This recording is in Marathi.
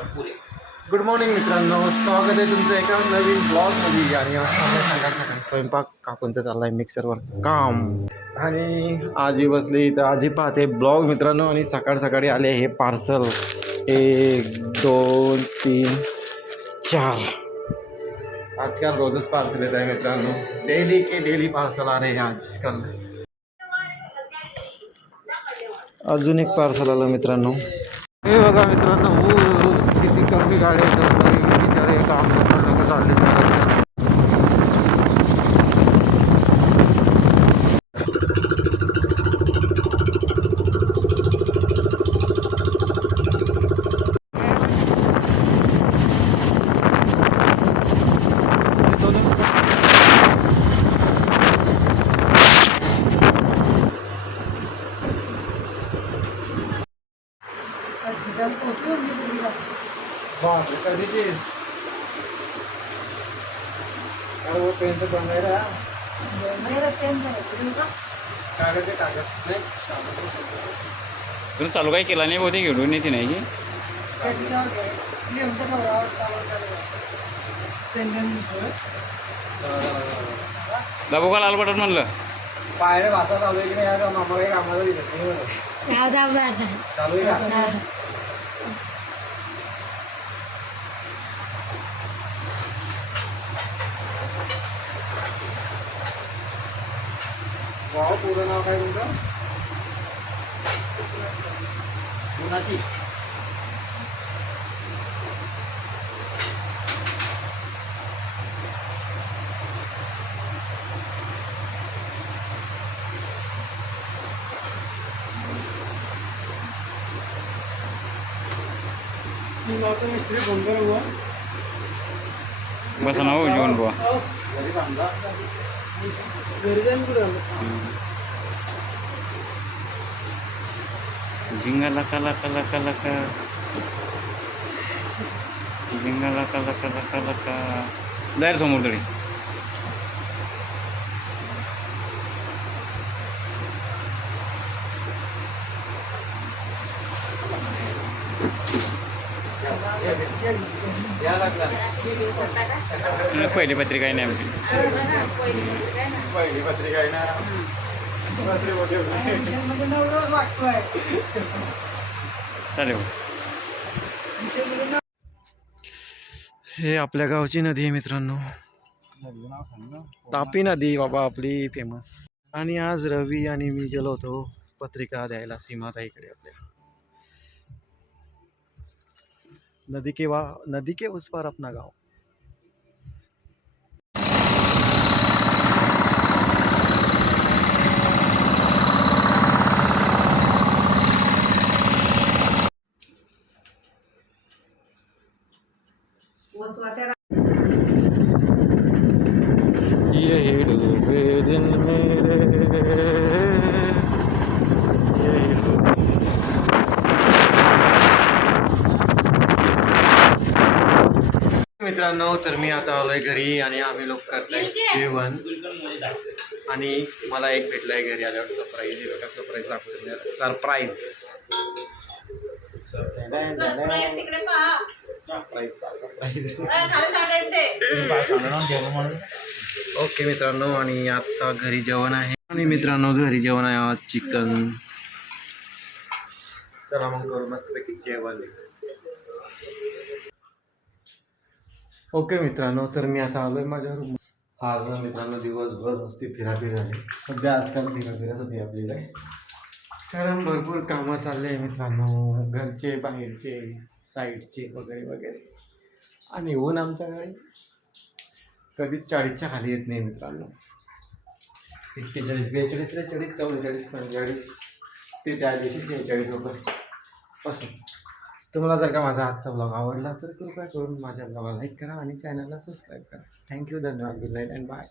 गुड मॉर्निंग मित्रांनो, स्वागत आहे तुमचं एका नवीन ब्लॉगमध्ये. आणि सकाळ सकाळी स्वयंपाक काकूंचं चालला आहे मिक्सरवर काम. आणि आजी बसली तर आजी पाहते ब्लॉग मित्रांनो. आणि सकाळ सकाळी आले हे पार्सल 1 2 3 4. आजकाल रोजच पार्सल येत आहे मित्रांनो. डेली के डेली पार्सल आ रहे हैं आजकाल. अजून एक पार्सल आलं मित्रांनो. हे बघा मित्रांनो, किती कमी गाड्या येतात तरी बिचारे काम लोक चालले जातात. कधीचीच अरे वो पेन तो बन रहा है मेरा पेन कागद है कागद नहीं तुम्ही चालू काय केला नाही बहुतेक घेऊन येते नाही की दाबू का लाल बटन म्हणलं पायरे भाषा चालू आहे की नाही आज आम्हाला काही कामाला दिसत नाही. चालू आहे का भाऊ पूर्ण नाव काय तुमचं कुणाची मिस्त्री फोन कर हुआ बस ना हो जेवण बुवा घरी थांबला घरी जाईन कुठं झिंगा लका लका लका लका झिंगा लका लका लका लका जायर समोर तरी या लागला पहिली पत्रिका आहे नाही आमची पहिली पत्रिका आहे ना चालेल. हे आपल्या गावची नदी आहे मित्रांनो, तापी नदी बाबा आपली फेमस. आणि आज रवी आणि मी गेलो होतो पत्रिका द्यायला सीमाताईकडे आपल्या. नदी के उस पार अपना गाव. ये डूबे दिन मेरे मित्रांनो, तर मी आता आलोय घरी आणि आम्ही लोक करताय जेवण. आणि मला एक भेटलाय घरी आल्यावर सरप्राईज. हे बघा सरप्राईज दाखवतो. सरप्राईज ओके मित्रांनो. आणि आता घरी जेवण आहे. आणि मित्रांनो घरी जेवण आहे आज चिकन. चला मग करू मस्तपैकी जेवण. ओके मित्रांनो, तर मी आता आलोय माझ्या रूम. आज मित्रांनो दिवसभर नुसती फिराफिर झाली. सध्या आजकाल फिराफिराच होती आपल्याला, कारण भरपूर कामं चालले आहे मित्रांनो, घरचे बाहेरचे साईडचे वगैरे वगैरे. आणि ऊन आमच्याकडे कधीच 40च्या खाली येत नाही मित्रांनो. 41 42 43 44 45 ते त्या दिवशी 46 होतं असं. तुम्हाला जर का माझा आजचा ब्लॉग आवडला तर कृपया करून माझ्या ब्लॉगला लाईक करा आणि चॅनलला सबस्क्राईब करा. थँक्यू, धन्यवाद, गुड नाईट अँड बाय.